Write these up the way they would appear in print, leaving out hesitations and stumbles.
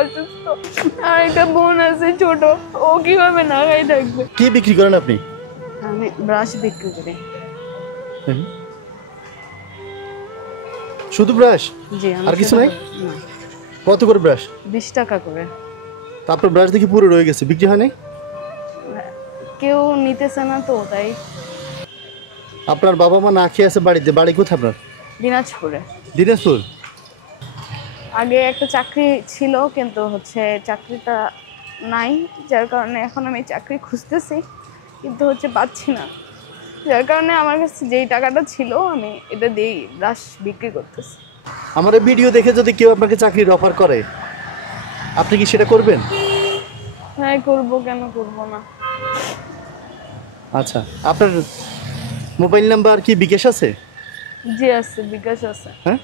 অসুস্থ, আর একটা বোন আছে ছোট, ও কিভাবে না খাই থাকবে। কি বিক্রি করেন আপনি? আমি ব্রাশ বিক্রি করি। শুধু ব্রাশ? জি। আর কিছু নাই? কত করে ব্রাশ? 20 টাকা করে। তারপর ব্রাশ দেখি পুরো রয়ে গেছে, বিক্রি হয় নাই? কেউ নিতেছে না তো তাই। আপনার বাবা মা না খেয়ে আছে বাড়িতে? বাড়ি কোথায় আপনার? দিনাজপুরে। দিনাজপুর? আগে একটা চাকরি ছিল, কিন্তু চাকরিটা নাই, যার কারণে এখন আমি চাকরি খুঁজতেছি, কিন্তু পাচ্ছি না, যার কারণে আমার কাছে যেই টাকাটা ছিল আমি এটা দিয়েই ব্রাশ বিক্রি করতেছি। আমার এই ভিডিও দেখে যদি কেউ আপনাকে চাকরির অফার করে, আপনি কি সেটা করবেন? হ্যাঁ করবো, কেন করবো না। আচ্ছা, আপনার মোবাইল নাম্বার কি বিকাশ আছে? জি আছে, বিকাশ আছে। হ্যাঁ,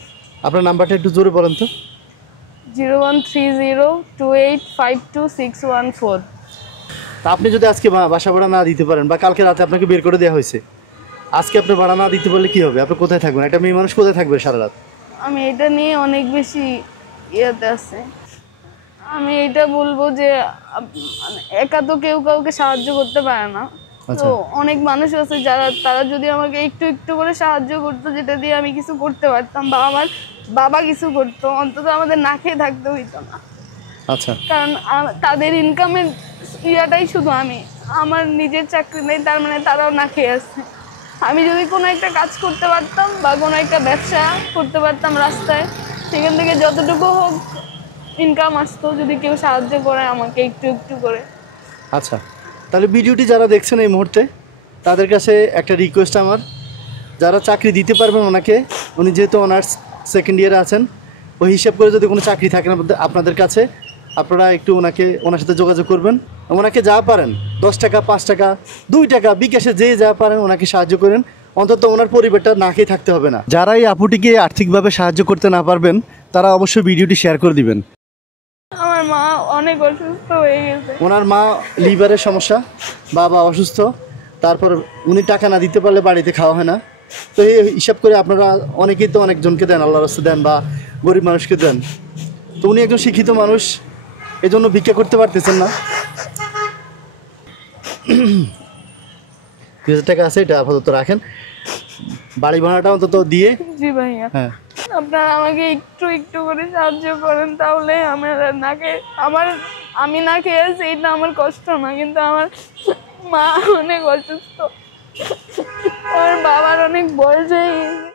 আপনার নাম্বারটা একটু জোরে বলেন তো। 013028526114। তা আপনি যদি আজকে বাসা ভাড়া না দিতে পারেন, বা কালকে রাতে আপনাকে বের করে দেওয়া হয়েছে, আজকে আপনি ভাড়া না দিতে পারলে কি হবে? আপনি কোথায় থাকবেন? একটা মেয়ে মানুষ কোথায় থাকবে সারা রাত? আমি এটা নিয়ে অনেক বেশি ইয়েতে আছে। আমি এটা বলবো যে মানে একা তো কেউ কাউকে সাহায্য করতে পারে না, তো অনেক মানুষ আছে তারা যদি আমাকে একটু একটু করে সাহায্য করতো, যেটা দিয়ে আমি কিছু করতে পারতাম, বা আমার বাবা কিছু করতো, অন্তত আমাদের না খেয়ে থাকতে হইতো না। আচ্ছা, কারণ তাদের ইনকামের ইয়াটাই শুধু আমি, আমার নিজের চাকরি নেই, তার মানে তারাও না খেয়ে আছে। আমি যদি কোনো একটা কাজ করতে পারতাম বা কোনো একটা ব্যবসা করতে পারতাম রাস্তায়, সেখান থেকে যতটুকু হোক ইনকাম আসতো, যদি কেউ সাহায্য করে আমাকে একটু একটু করে। আচ্ছা, তাহলে ভিডিওটি যারা দেখছেন এই মুহূর্তে, তাদের কাছে একটা রিকোয়েস্ট আমার, যারা চাকরি দিতে পারবেন ওনাকে, উনি যেহেতু অনার্স সেকেন্ড ইয়ারে আছেন, ওই হিসাব করে যদি কোনো চাকরি থাকে আপনাদের কাছে, আপনারা একটু ওনার সাথে যোগাযোগ করবেন। ওনাকে যা পারেন, 10 টাকা, 5 টাকা, 2 টাকা, বিকাশে যে যা পারেন ওনাকে সাহায্য করেন, অন্তত ওনার পরিবারটা না খেয়ে থাকতে হবে না। যারা এই আপুটিকে আর্থিকভাবে সাহায্য করতে না পারবেন, তারা অবশ্যই ভিডিওটি শেয়ার করে দিবেন। আমার মা অনেক অসুস্থ হয়ে গেছে। ওনার মা লিভারের সমস্যা, বাবা অসুস্থ, তারপর উনি টাকা না দিতে পারলে বাড়িতে খাওয়া হয় না। তো এই হিসাব করে আপনারা অনেকেই তো অনেকজনকে দেন, আল্লাহর রাস্তায় দেন বা গরিব মানুষকে দেন। তো উনি একজন শিক্ষিত মানুষ, এজন্য ভিক্ষা করতে পারতেছেন না। 2000 টাকা আছে, এটা আপাতত রাখেন, বাড়ি ভাড়াটা অন্তত দিয়ে। জি ভাইয়া, হ্যাঁ, আপনারা আমাকে একটু একটু করে সাহায্য করেন, তাহলে আমি না খেয়ে আছি, এটা আমার কষ্ট না, কিন্তু আমার মা অনেক অসুস্থ, আমার বাবার অনেক বয়স হয়ে গেছে।